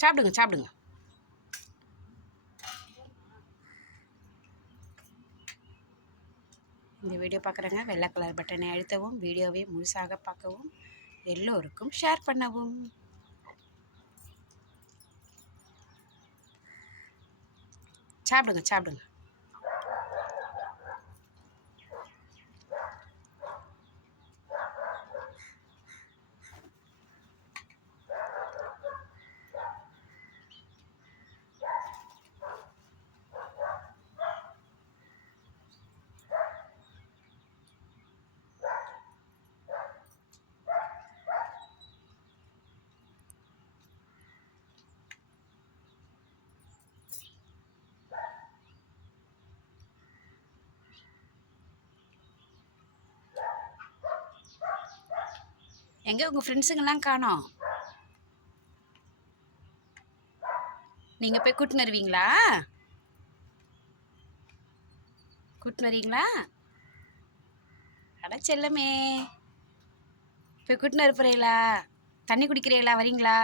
சாப்பிடுங்க சாப்பிடுங்க. இந்த வீடியோ பார்க்குறங்க. வெள்ளை கலர் பட்டனை அழுத்தவும் வீடியோவை முழுசாக பார்க்கவும் எல்லோருக்கும் ஷேர் பண்ணவும். சாப்பிடுங்க சாப்பிடுங்க. எங்கே உங்கள் ஃப்ரெண்ட்ஸுங்கெல்லாம் காணோம்? நீங்கள் போய் கூட்டின்னு வருவீங்களா கூட்டின்னு வரீங்களா அட செல்லமே. போய் கூட்டின்னு வர தண்ணி குடிக்கிறீங்களா? வரீங்களா?